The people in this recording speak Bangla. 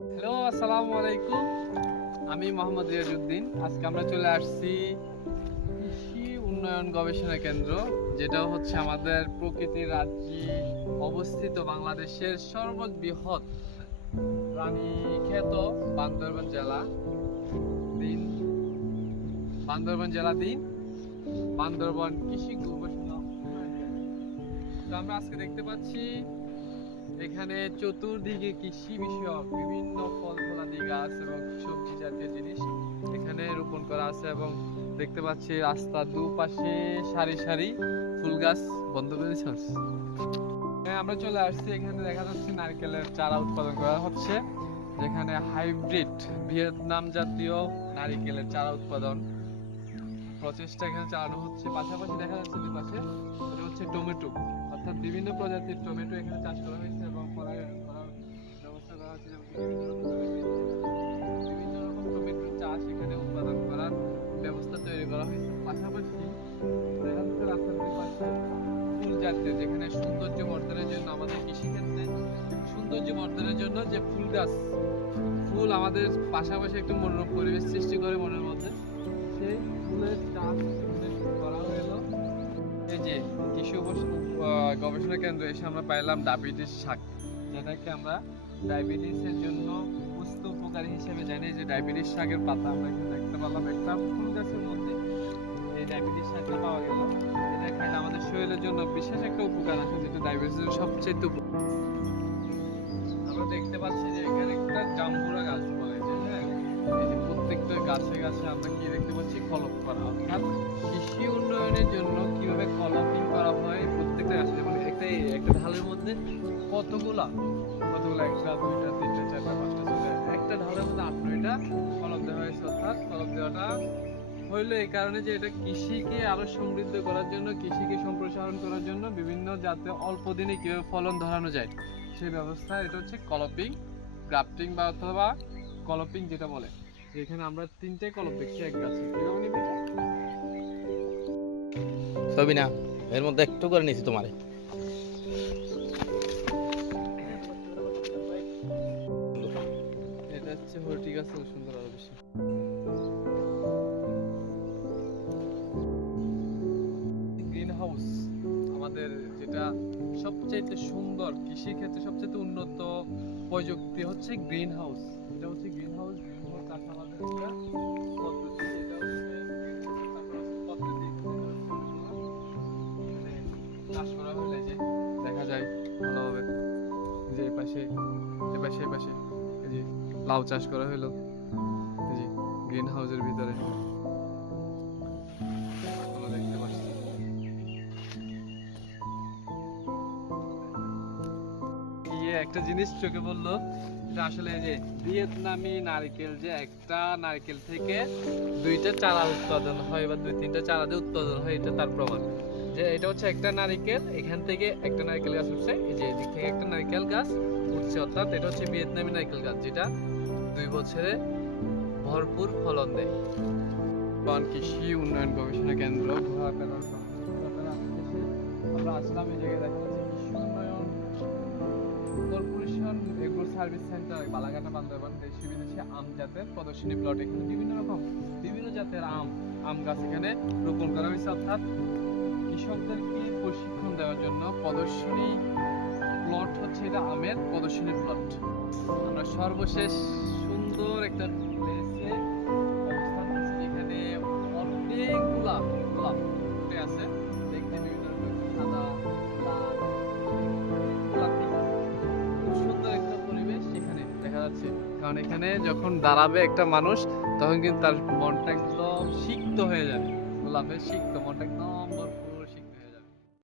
হ্যালো, আসসালামু আলাইকুম। আমি মোহাম্মদ রিয়াজউদ্দিন। আজকে আমরা চলে আসছি কৃষি উন্নয়ন গবেষণা কেন্দ্র, যেটা হচ্ছে আমাদের প্রকৃতির রাজ্যে অবস্থিত বাংলাদেশের সর্ববৃহৎ রানীক্ষেত বান্দরবান জেলা দিন বান্দরবান কৃষি গবেষণা উন্নয়ন কেন্দ্র। তো আমরা আজকে দেখতে পাচ্ছি এখানে চতুর্দিকে কৃষি বিষয়ক বিভিন্ন ফল ফলাদি গাছ এবং সবজি জাতীয় জিনিস এখানে রোপণ করা আছে, এবং দেখতে পাচ্ছি রাস্তার দুপাশে সারি সারি ফুল গাছ বন্ধ করে দিয়েছে। আমরা চলে আসছি, এখানে দেখা যাচ্ছে নারকেলের চারা উৎপাদন করা হচ্ছে, যেখানে হাইব্রিড ভিয়েতনাম জাতীয় নারকেলের চারা উৎপাদন প্রচেষ্টা এখানে চালানো হচ্ছে। পাশাপাশি দেখা যাচ্ছে দুপাশে এটা হচ্ছে টমেটো, অর্থাৎ বিভিন্ন প্রজাতির টমেটো এখানে চাষ করা হয়েছে এবং করার ব্যবস্থা করা হচ্ছে। বিভিন্ন রকম টমেটোর চাষ এখানে উৎপাদন করার ব্যবস্থা তৈরি করা হয়েছে। পাশাপাশি দেখা যাচ্ছে রাস্তার দুপাশে ফুল জাতীয়, যেখানে সৌন্দর্য বর্ধনের জন্য আমাদের কৃষিক্ষেত্রে সৌন্দর্য বর্ধনের জন্য যে ফুল আমাদের পাশাপাশি একটু মনোরম পরিবেশ সৃষ্টি করে মনের মধ্যে, সেই ফুলের চাষ করা হলো। এই যে কৃষি গবেষণা কেন্দ্র এসে আমরা পাইলাম ডায়াবেটিস শাক, যেটাকে আমরা ডায়াবেটিসের জন্য সুস্থ উপকারী হিসেবে জানি। যে ডায়াবেটিস শাকের পাতা আমরা এখানে দেখতে পেলাম একটা ফুল গাছের মধ্যে, এই ডায়াবেটিস শাকটা পাওয়া গেল। এটা খাইলে আমাদের শরীরের জন্য বিশেষ একটা উপকার আছে, যেটা ডায়াবেটিসের সবচেয়ে আমরা দেখতে পাচ্ছি যে এখানে একটা জাম্বুরা গাছ বলে যে, হ্যাঁ, এই যে প্রত্যেকটা গাছে গাছে আমরা কি দেখতে পাচ্ছি, কলপ করা। অর্থাৎ কৃষি উন্নয়নের জন্য কিভাবে কলপিং করা হয় প্রত্যেকটা গাছে, যেমন একটা ঢালের মধ্যে কতগুলা একটা দুইটা তিনটা চারটা পাঁচটা ছয়টা, একটা ঢালের মধ্যে 8-9টা কলপ দেওয়া হয়েছে। অর্থাৎ কলপ দেওয়াটা হইলো এই কারণে যে এটা কৃষিকে আরো সমৃদ্ধ করার জন্য, কৃষিকে সম্প্রসারণ করার জন্য, বিভিন্ন যাতে অল্প দিনে কিভাবে ফলন ধরানো যায় সেই ব্যবস্থা। এটা হচ্ছে কলপিং, গ্রাফটিং বা অথবা কলপিং যেটা বলে। এখানে আমরা 3টে কলপ দেখছি এক গাছে। কিভাবে নিবি ছবি না, এর মধ্যে একটু করে নিছি তোমারে। এটা হচ্ছে হর্টিকালচার, সুন্দর আরো বেশি। গ্রিন হাউস আমাদের যেটা সবচেয়ে সুন্দর, কৃষি ক্ষেত্রে সবচেয়ে উন্নত প্রযুক্তি হচ্ছে গ্রিন হাউস। এটা হচ্ছে গ্রিন হাউস চাষ আমাদের একটা পদ্ধতি। এটা হচ্ছে পদ্ধতি চাষ করা হলে যে দেখা যায় ভালোভাবে, যে এই পাশে এই যে লাউ চাষ করা হলো, এই যে গ্রিন হাউসের ভিতরে দেখতে পাচ্ছি। একটা জিনিস চোখে পড়লো, এটা আসলে যে ভিয়েতনামি নারকেল, যে একটা নারকেল থেকে 2টা চারা উৎপাদন হয় বা 2-3টা চারা দিয়ে উৎপাদন হয়, এটা তার প্রমাণ। যে এটা হচ্ছে একটা নারকেল, এখান থেকে একটা নারকেল গাছ উঠছে, এই যে এদিক থেকে একটা নারকেল গাছ উঠছে। অর্থাৎ এটা হচ্ছে ভিয়েতনামি নারকেল গাছ, যেটা 2 বছরে ভরপুর ফলন দেয়। কৃষি উন্নয়ন গবেষণা কেন্দ্র আমরা আসলাম। এই জায়গায় দেখা যাচ্ছে কৃষি উন্নয়ন corporation agro service centre Balaghata Bandarban দেশি বিদেশি আম জাতের প্রদর্শনী প্লট। এখানে বিভিন্ন জাতের আম গাছ এখানে রোপণ করা হয়েছে। অর্থাৎ কৃষকদেরকে প্রশিক্ষণ দেওয়ার জন্য প্রদর্শনী প্লট হচ্ছে এটা, আমের প্রদর্শনী প্লট। আমরা সর্বশেষ সুন্দর একটা প্লেসে অবস্থান করছি, যেখানে অনেকগুলা গোলাপ ফুটে আছে। দেখতে বিভিন্ন রকম সাদা, লাল, গোলাপি, খুব সুন্দর একটা পরিবেশ এখানে দেখা যাচ্ছে। কারণ এখানে যখন দাঁড়াবে একটা মানুষ, তখন কিন্তু তার মনটা একদম সিক্ত হয়ে যাবে, গোলাপের সিক্ত, মনটা একদম